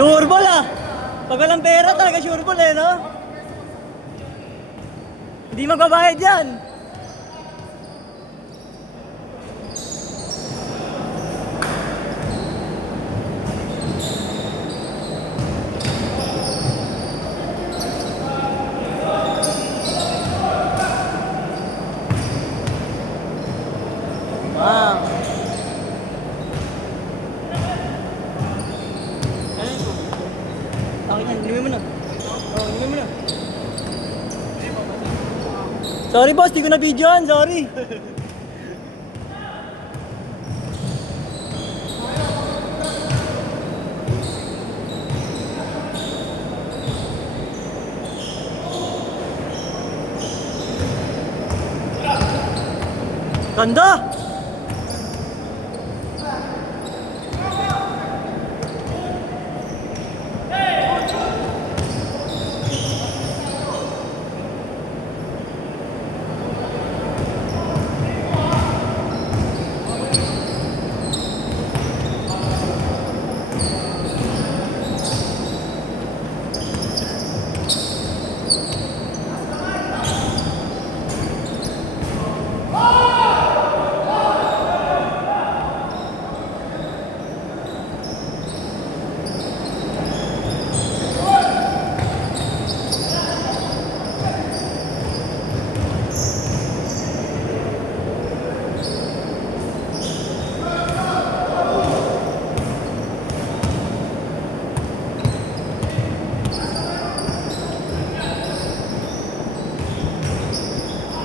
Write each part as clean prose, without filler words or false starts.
Sureball ah! Pag walang pera talaga sureball eh, no? Hindi magbabayad yan! Ah. Akin yan, inumin mo na. Oo, inumin mo na. Sorry boss, di ko na videoan, sorry. Ganda!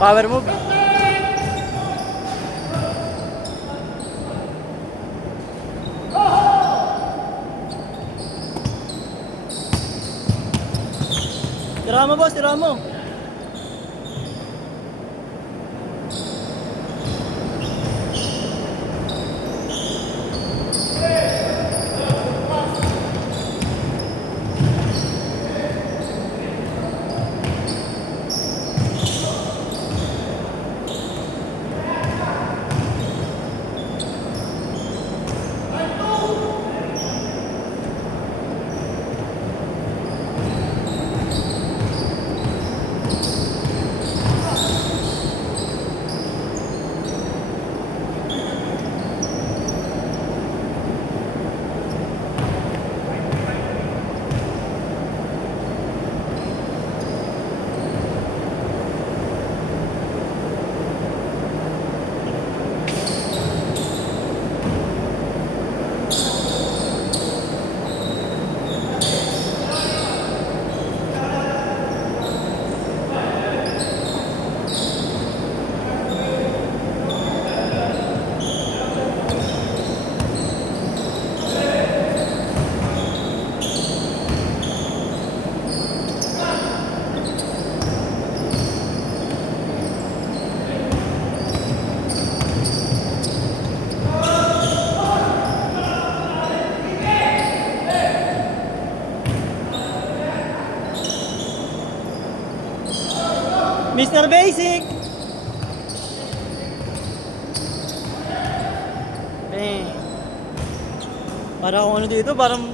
Power move. Tira mo boss, tira mo. Mr. Basic! Eh. Para kung ano dito, parang...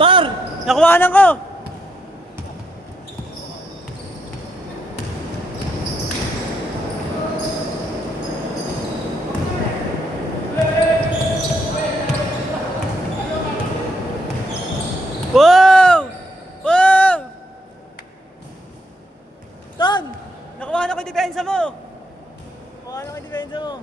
Par! Nakuhanan ko! Wow! Wow! Ton! Nakuhanan ko yung depensa mo! Nakuhanan ko yung depensa mo.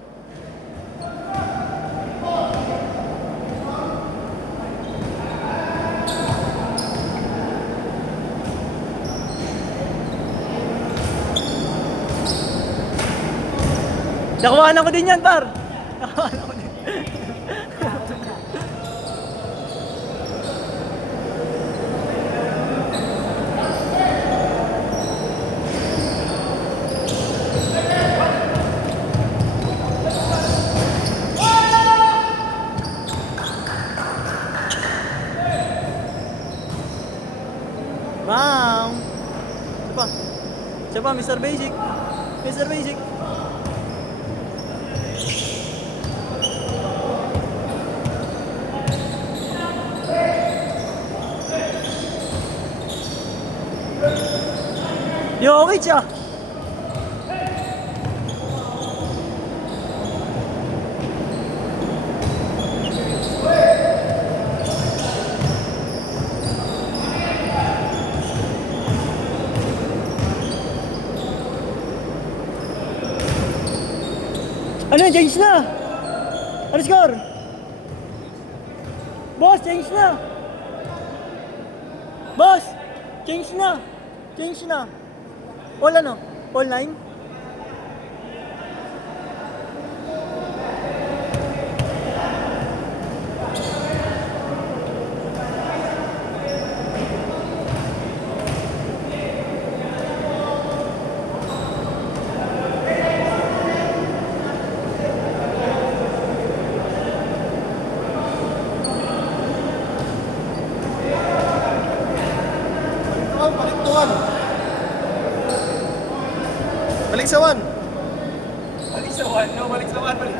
Nakuhanan ko din yan, par. Nakuhanan ko din. Siya pa, Mr. Basic. Mr. Basic. Jokic siya. Ano, change na? Ano score? Boss, change na! Boss, change na! Change na! All ano? All 9? Balik sa 1. Balik sa 1, no? Balik sa 1, balik.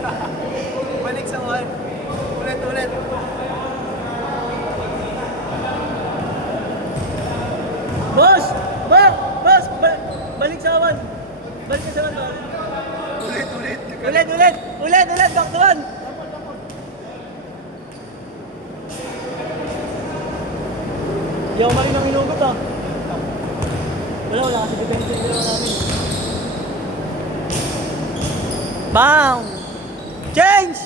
Balik sa 1. Ulit, ulit. Boss! Boss! Balik sa 1! Balik ka sa 1, boss. Ulit, ulit. Ulit! Back to 1! Hindi ako maling nang inugot ah. Wala kasi depende yung ginawa namin. Bam! Change!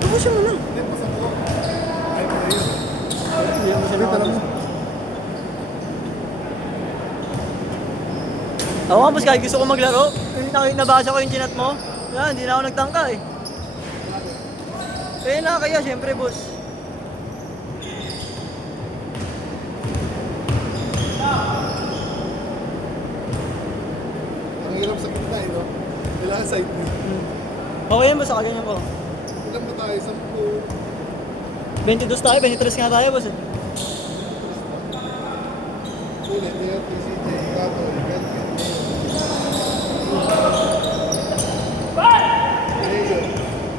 Tubusin mo na. Hindi mo siya nakapos. Ako nga, boss, kahit gusto ko maglaro. Nabasa ko yung chinat mo. Yan, hindi na ako nagtangka eh. Kaya na kaya, syempre, boss. Ang hirap sa kita eh, no? Kailangan side mo. Okay yan, boss, sa kaganyan ko. Ilan ba tayo? 22 tayo, 23 nga tayo, boss. Ulit, niya, TCJ, Gato, Leo,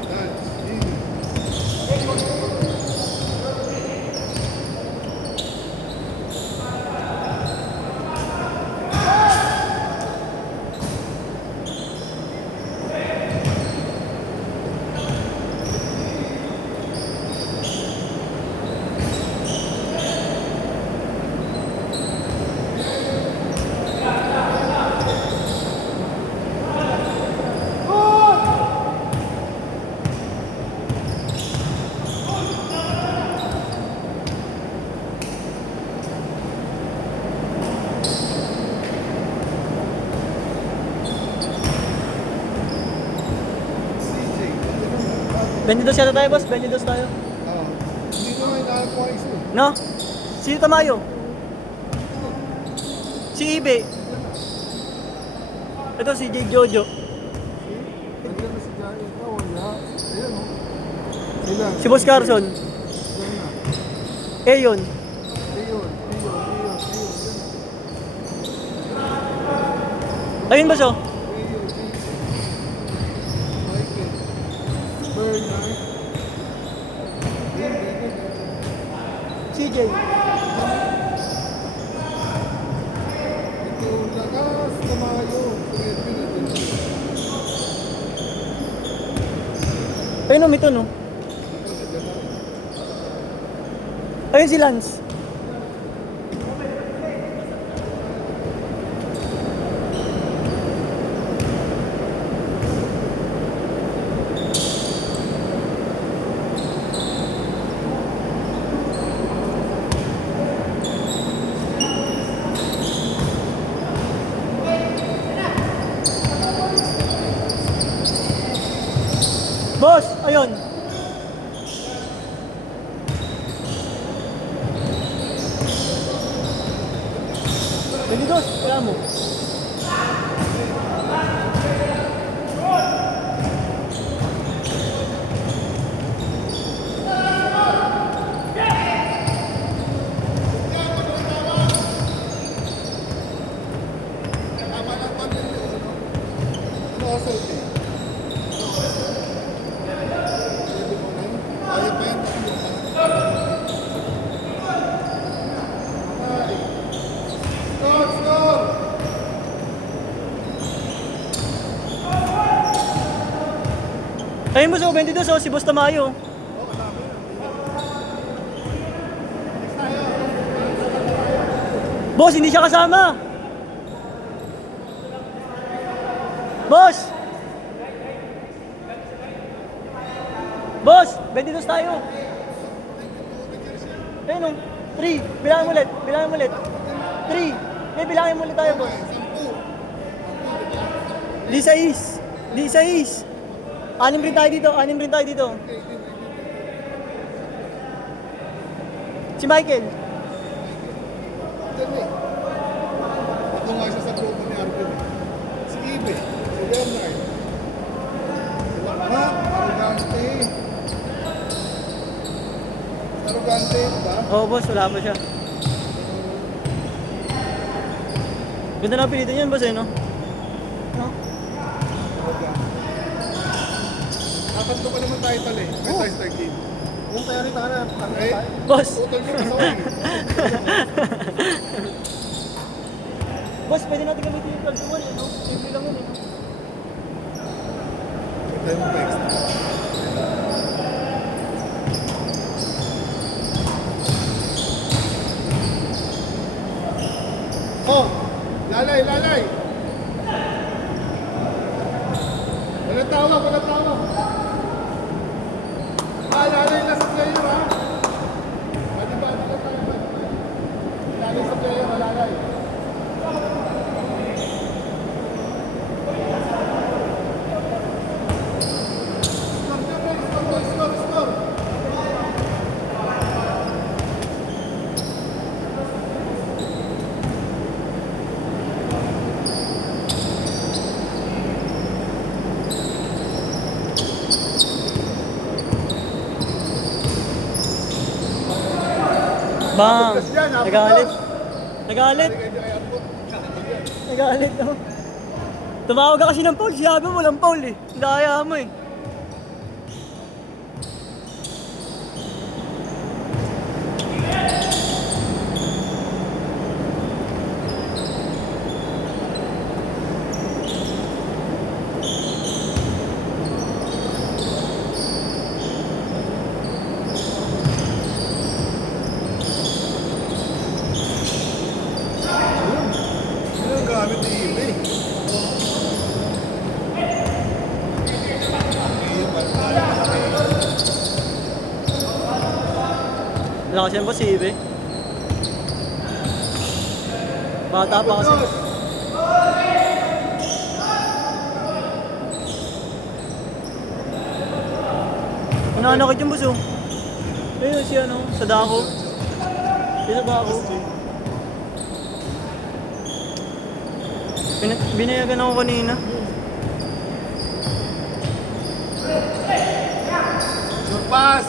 Dance, Dini. CJ. 22 yata tayo, boss. 22 tayo. Oo. Hindi naman inaanap ko ang isa. No? Si Tamayo. Si Ibe. Ito si Jake Jojo. Nandiyan na si Jai. Wala. Ayan o. Ilan? Si Boss Carson. Ilan na? Ayon. Ayun. Ayun ba siya? Ayun. Michael. Bernard. CJ. Ito lakas. Tamayo. Ayun ito, no? Ayun si Lance. Boss, ayun. Benidos, kaya mo. Ayun boss, 22 oh, si Boss Tamayo. Oo, kasama yun. Boss, hindi siya kasama. Boss! Boss, 22 tayo. Ayun oh, 3. Bilangin mo ulit, bilangin mo ulit. 3. May bilangin mo ulit tayo, boss. Lisa is. Lisa is. Anim rin tayo dito, anim rin tayo dito. Si Michael. Diyan eh. Ako nga siya sa grupo ni Arvin. Si Ibe, si Bernard. Wala, arrogante. Arrogante, ba? Oo boss, wala pa siya. Ganda na pilitan yan boss eh, no? No? Arrogante. Tatlo pa naman tayo tali. May tayo star game. Kung tayo rin tayo na, eh, Boss! utol mo kasawin. Boss, pwede natin gamitin yung 12 to 1 eh, no? Simple lang yun eh. Tayo mo text. Oh! Lalay, lalay! Walang tawag, walang tawag. Ah, lalay na sa player, ha? Bati-bati lang tayo, bati-bati. Lalay sa player, ha, lalay. Score. Bang! Tapos yan, napos Nagalit. na. Nagalit. Nagalit, no? Tumawag ka kasi ng foul, sinabi mo walang foul eh. Daya mo eh. Yun ang gamit ni Ibe. Lakas yan boss si Ibe. Bata pa kasi. Nanakit yung boss oh. Ayun si ano, sa dako. Sa dako. Binayagan ako kanina. Surpass!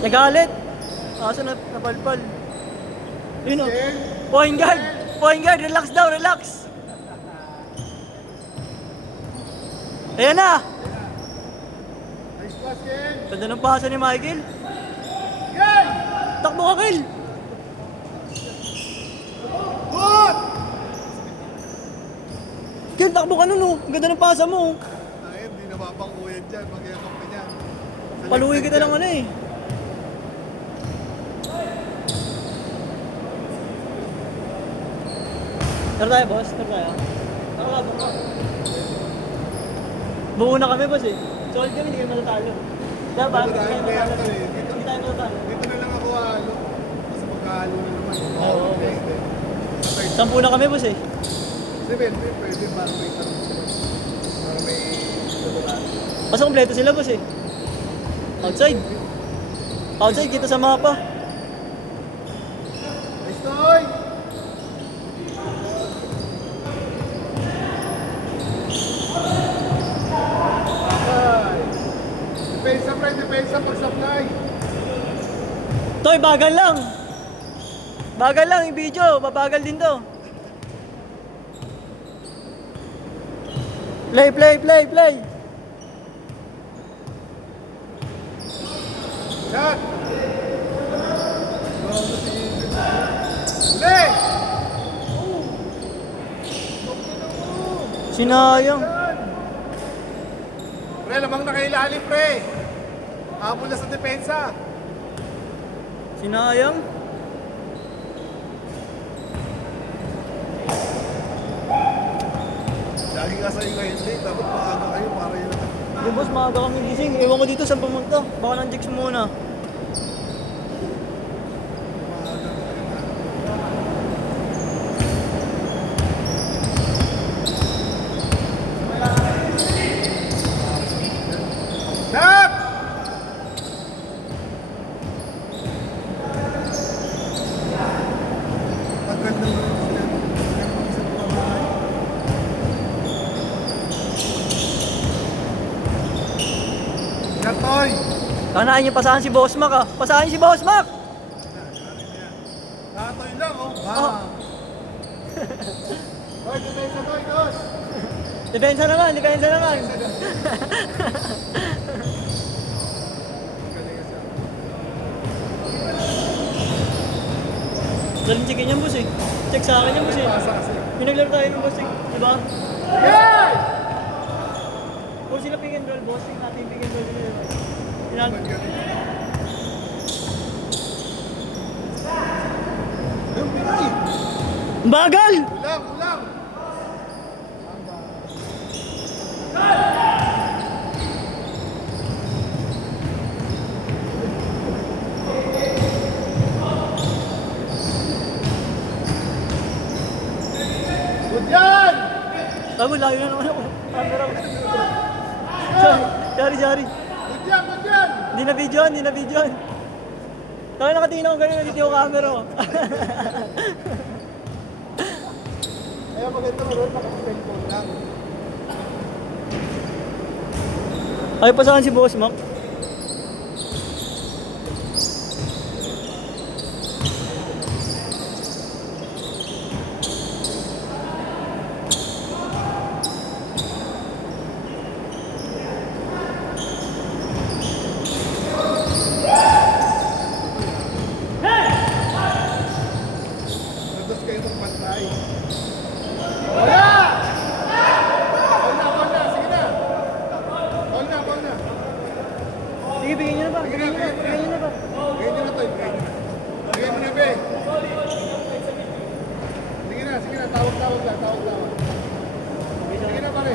Nagalit. Asa na napalpal. Yun oh. Point guard. Point guard, relax daw, relax. Ayan na. Nice pass, Ken! Ganda ng pasa ni Michael. Ken! Takbo ka, Kel. Good! Kel, takbo ka nun oh. Ang ganda ng pasa mo oh. Ay, hindi na mapanguyad dyan. Mag-iakap ka niyan. Paluwi kita ng ano eh. Tara tayo, boss. Tara tayo. Tara. Buo na kami, boss eh. Solid kami, hindi kami matatalo. Diba? Dito tayo, Hindi player tayo ka eh. Hindi tayo matatalo. Dito na lang ako halo. Kasi magkahalo na naman. Oo. Hindi. Sabay- Sampu na kami, boss eh. Kasi pwede para may tanong sila. Para may labanan. Basta kompleto sila, boss eh. Outside. Outside, kita sa mapa. Nice toy! Okay. Depensa, pre. Depensa pag-supply. Toy, bagal lang. Bagal lang yung video. Babagal din to. Play. Shot! Uli! Sinayang. Pre, lamang na kay ilalim, pre. Habol na sa depensa. Sinayang. Lagi nga sa inyo hindi. Dapat maaga kayo para yun. Di boss, maaga kami gising. Ewan ko dito saan pumunta. Baka nang chicks muna. Nat! Maganda mo yun. Natoy! Tanahin niyo pasahan si Boss Mac ah. Pasahan si Boss Mac! Natoy lang, oh. Oh. Toy, depensa, Toy, dos! Depensa naman, depensa naman. Daling chicken yan boss eh. Check sa akin yan boss eh. Pasa kasi. Pinaglaro tayo ng boss eh. Diba? Yay! Kung sila pick and roll, bossing natin pick and roll nila. Pinag... Yung Pinoy! Bagal! Ulang, ulang! Good yan! Tago, layo na naman ako. Camera ko. Sorry. Good yan, good yan! Hindi na videoan. Tayo nakatingin ako ganun, nandito yung camera ko. Kaya maganda mo rin, naka-cellphone lang. Ay, pasahan si Boss Mac. Nados kayo magpantay. Wala! Ball na, sige na. Ball na. Sige, bigyan nyo na ba? Bigyan nyo na to, bigyan nyo na. Bigyan mo na, be. Sige na, tawag lang. Sige na, pare.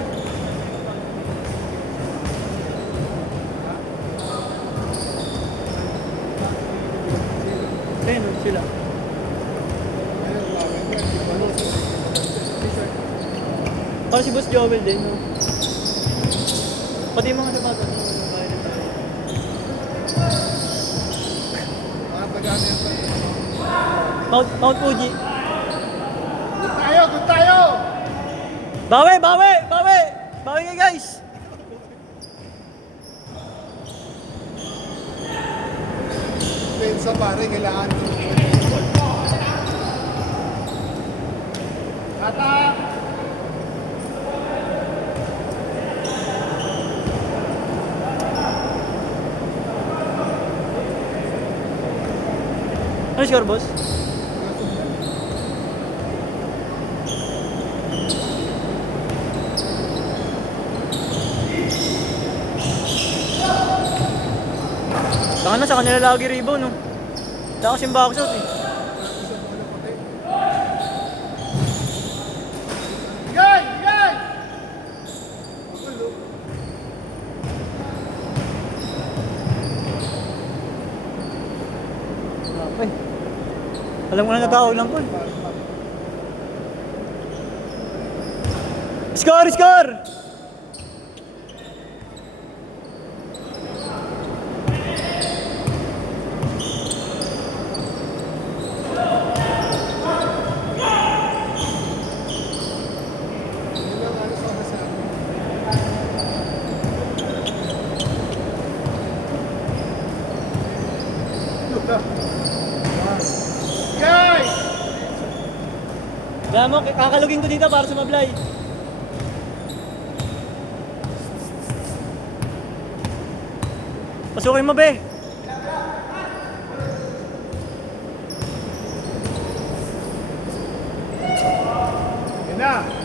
Ayun, sila. Para si Boss Joel din, no? Pati yung mga sapatos. Mga taga-ano yan, pre. Mount Fuji. Good tayo! Bawi kayo guys! Pensa, pare, kailangan. Kata! Ano score, boss? Saka na, sa kanila lagi rebound, no? Saka kasing box out, eh. Bigay! Ay. Alam ko na natawag lang po. Score! Guys! Kaya mo, kakalugin ko dito para sumablay. Pasukin mo, be. Yan na!